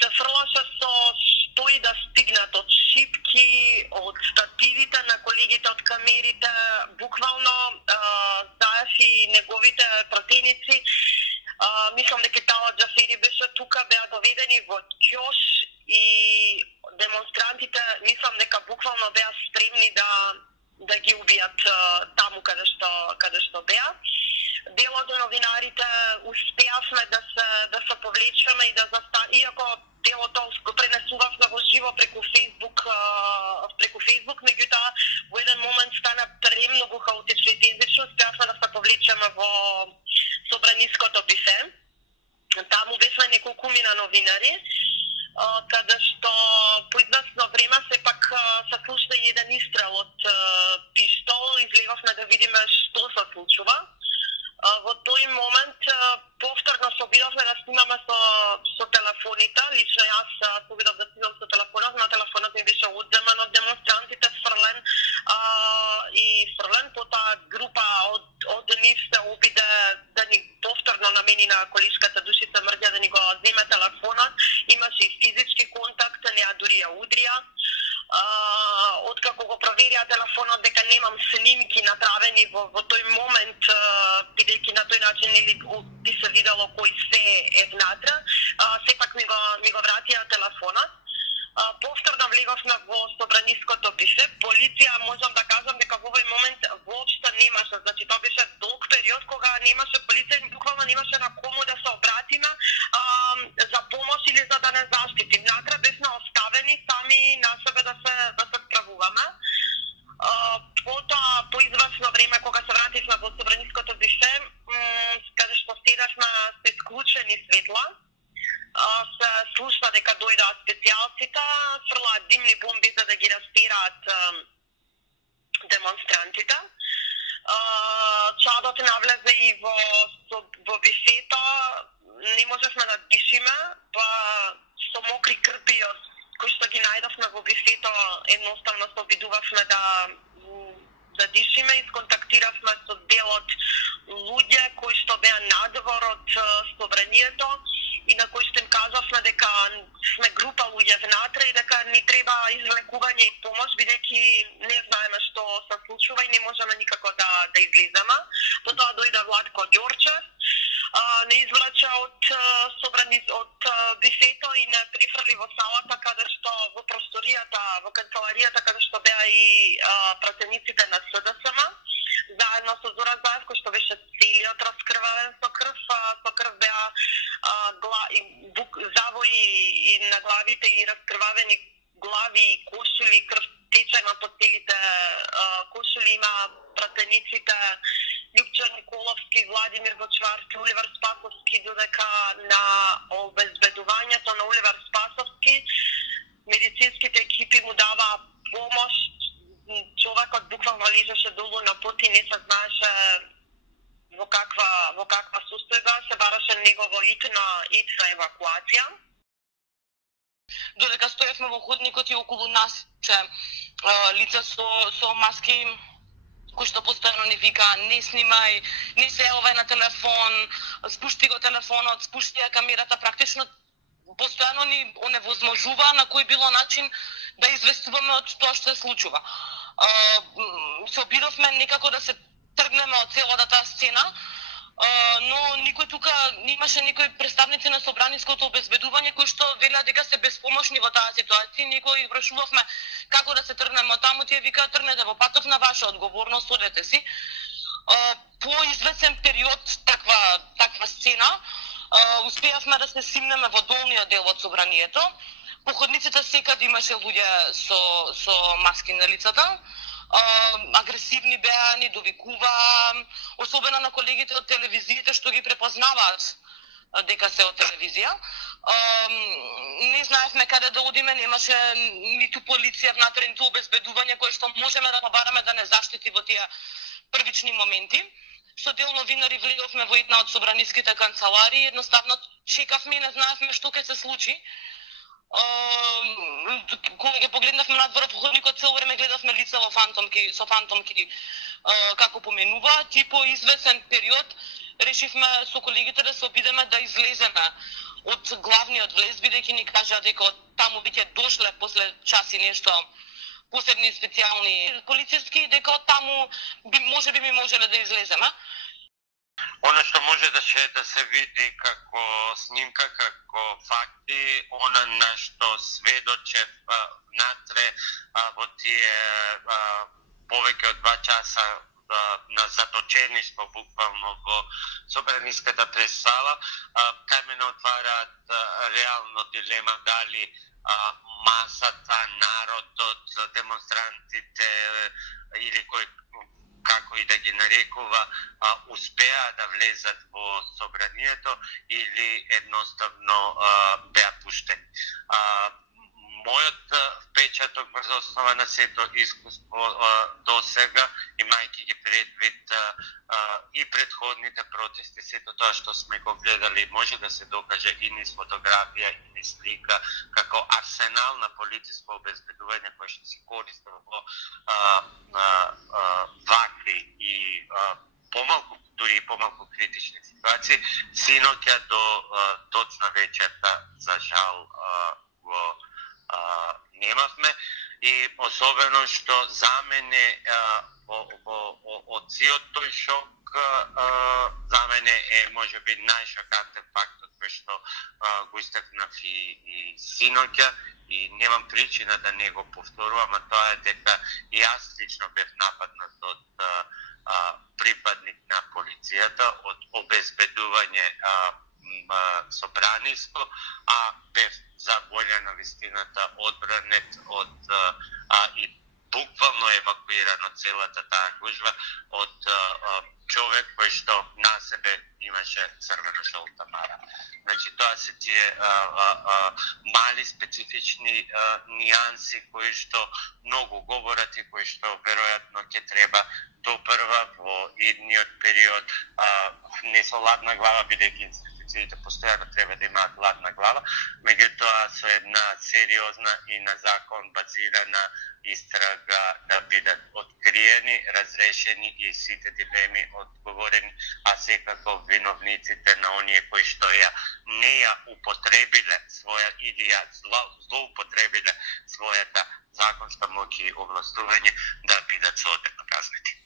се фрлаше со што и да стигнат од шипки, од стативите на колегите од камерите, буквално Заев и неговите пратеници. Мислам дека Талат Џафери беше тука, беа доведени во ќош и демонстрантите мислам дека буквално беа спремни да ги убијат таму каде што беа. Дел од новинарите успеавме да се повлечеме и да иако дел од тоа го пренесувавме во живо преку Facebook, меѓутоа во еден момент стана премногу хаотично и тензично, успеавме да се повлечеме во Собраниското бифе. Таму бевме неколкумина новинари, каде што по известно време сепак се слушна еден истрел од пиштол, излеговме да видиме што се случува. Во тој момент повторно се обидовме да снимаме со телефоните. Лично јас се обидов да снимам со телефонот, но телефонот ми беше одземан од демонстрантите, фрлен, потоа група од нив се обиде да ни повторно намени на колешката Душица Мрѓа да ни го земе телефонот. Имаше и физички контакт, неа дури ја удрија. Откако го проверија телефонот дека немам снимки направени во тој момент, бидејќи на тој начин би се видело кој се е внатре, сепак ми го вратија телефонот. Повторно влеговме во Собраниското бифе. Полиција, можам да кажам дека во овој момент воопшто немаше, значи тоа беше долг период кога немаше полиција, буквално немаше на кому да се обратиме за помош или за да не заштитим. Натре бевме оставени сами на себе да се справуваме. Потоа, по известно време, кога се вративме во Собраниското бифе, каде што седевме со исклучени светла, се слушна дека дојдоа специјалците, фрлаат димни бомби за да ги растераат демонстрантите. Чадот навлезе и во бифето, не можевме да дишиме, па со мокри крпи од кои што ги најдовме во бифето, едноставно се обидувавме да дишиме и сконтактиравме со дел од луѓе кои што беа надвор од собранието и на кои што им кажавме дека сме група луѓе внатре и дека ни треба извлекување и помош, бидејќи не знаеме што се случува и не можеме никако да излизаме. Потоа дојде Владко Ѓорчев, не извлече од бифето и не прифрли во салата каде што во просторијата, во канцеларијата каде што беа и пратениците на СДСМ, заедно со Зора Заев, кој што беше целиот раскрвавен со крв. Со крв беа завои и на главите и раскрвавени глави и кошули, крв течена по целите кошули. Има пратениците Љупчо Николовски, Владимир Бочварски, Оливер Спасовски, додека на обезбедувањето на Оливер Спасовски медицинските екипи му даваа помош. Човекот буквално лежеше долу на пот и не се знаеше во каква состојба, се бараше негово итна евакуација. Додека стоевме во ходникот и околу нас лица со маски кои што постојано ни вика не снимај, не се јавај на телефон, спушти го телефонот, спушти ја камерата, практично постојано ни оневозможува на кој било начин да известуваме од тоа што се случува. Се обидовме некако да се тргнеме од целата таа сцена, но никој тука имаше никој представници на Собраниското обезбедување кои што велеа дека се безпомошни во таа ситуација. Никој врашувавме како да се тргнеме од таму, тие викаат тргнете во патов на ваша одговорност, одете си. По известен период таква сцена успеавме да се симнеме во долниот дел од собранието. По ходниците секаде имаше луѓе со маски на лицата. Агресивни беа, ни довикуваа, особено на колегите од телевизиите што ги препознаваат дека се од телевизија. Не знаевме каде да одиме, немаше ниту полиција внатре, ниту обезбедување кое што можеме да побараме да не заштити во тие првични моменти. Со дел новинари влеговме во една од собраниските канцеларии, едноставно чекавме и не знаевме што ќе се случи. Кога ги погледнавме надвор по ходникот, цело време гледавме лица со фантомки како поменуваат и по извесен период решивме со колегите да се обидеме да излеземе од главниот влез, бидејќи ни кажа дека од таму биќе дошле после час и нешто посебни специјални полициски, дека од таму можеби ми можеле да излеземе. Она што може да се види како снимка, како факти, она на што сведочев натре во тие повеќе од 2 часа на заточеништво буквално во собраниската пресала, кај мене отвараат реално дилема дали масата, народот, демонстрантите или кој како и да ги нарекува, успеа да влезат во собранието или едноставно беа пуштени. Мојот впечаток врз основа на сето искуство до сега, имајќи ги предвид и предходните протести, сето тоа што сме го гледали, може да се докаже и низ фотографија, и низ слика, како арсенал на полициско обезбедување кој што се користи во вакви и дури и помалку критични ситуации. Синоќа до точна вечерта, за жал, го немавме, и особено што за мене од сиот тој шок, за мене е можеби најшокантен фактот кој што го истакнав и синоќа, и немам причина да не го повторувам, а тоа е дека и јас лично бев нападнат од припадник на полицијата, од обезбедување собраниско, а бев за волја на вистината одбранет и буквално евакуиран од целата таа гужва од човек кој што на себе имаше црвено-жолта мара. Значи, тоа се тие мали специфични нијанси кои што многу говорат и кои што веројатно ќе треба допрва во идниот период, не со ладна глава, бидејќи институциите постојано треба да имаат ладна глава, меѓутоа со една сериозна и на закон базирана истрага да бидат откриени, разрешени и сите дилеми одговорени, а секако виновниците на оние кои што не ја употребиле или ја злоупотребиле својата законска моќ и овластување да бидат соодветно казнети.